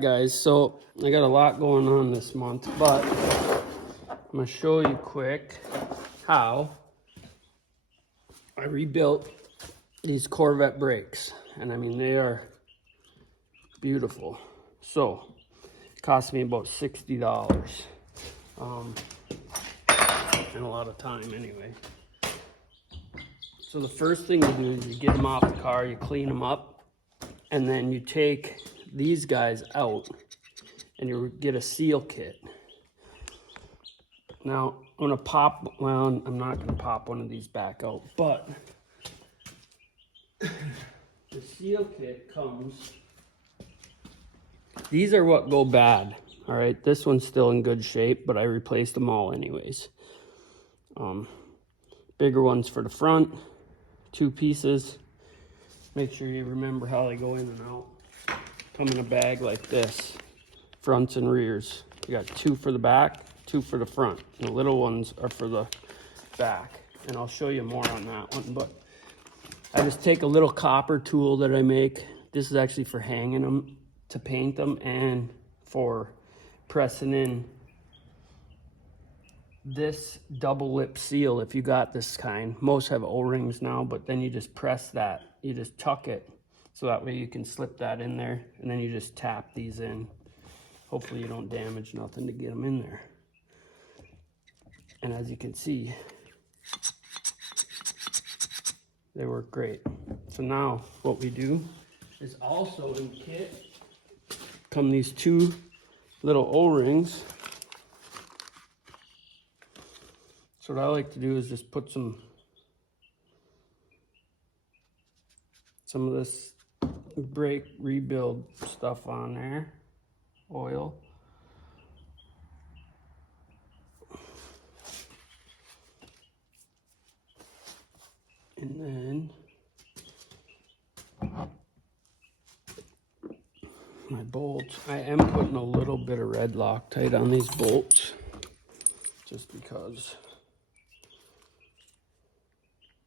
Guys, so I got a lot going on this month, but I'm gonna show you quick how I rebuilt these Corvette brakes. And I mean, they are beautiful. So it cost me about $60 and a lot of time anyway. So the first thing you do is you get them off the car, you clean them up, and then you take these guys out and you get a seal kit. Now I'm gonna pop, well, I'm not gonna pop one of these back out, but the seal kit comes, these are what go bad. All right, this one's still in good shape, but I replaced them all anyways. Bigger ones for the front, 2 pieces. Make sure you remember how they go in and out. Come in a bag like this, fronts and rears. You got 2 for the back, 2 for the front. And the little ones are for the back. And I'll show you more on that one, but I just take a little copper tool that I make. This is actually for hanging them to paint them and for pressing in this double lip seal. If you got this kind, most have O-rings now, but then you just press that, you just tuck it so that way you can slip that in there, and then you just tap these in. Hopefully you don't damage nothing to get them in there. And as you can see, they work great. So now what we do is also in the kit come these 2 little O-rings. So what I like to do is just put some of this brake rebuild stuff on there, oil. And then my bolts. I am putting a little bit of red Loctite on these bolts just because.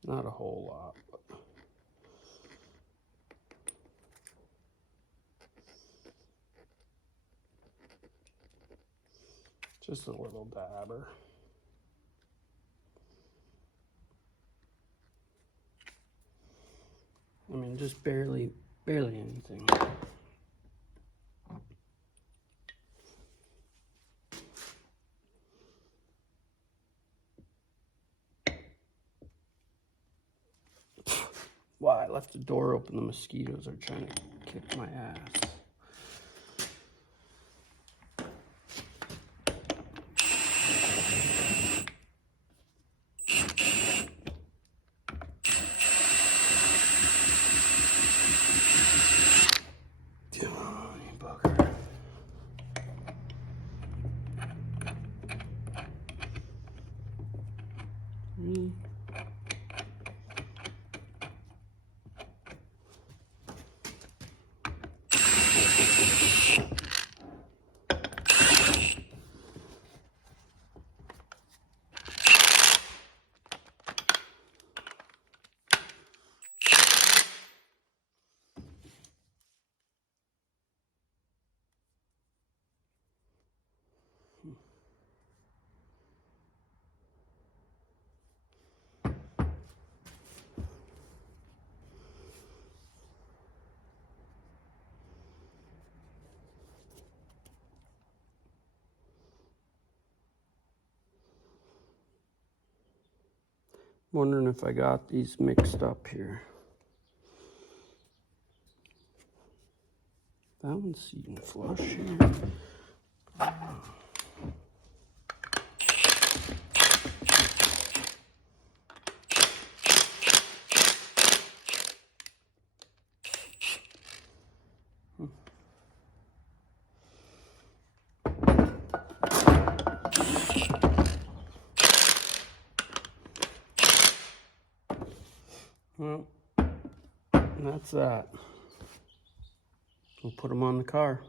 Not a whole lot, but just a little dabber. I mean, just barely anything. Wow, I left the door open. The mosquitoes are trying to kick my ass. Oh, you bugger. Wondering if I got these mixed up here. That one's seating flush here. Well, that's that. We'll put them on the car.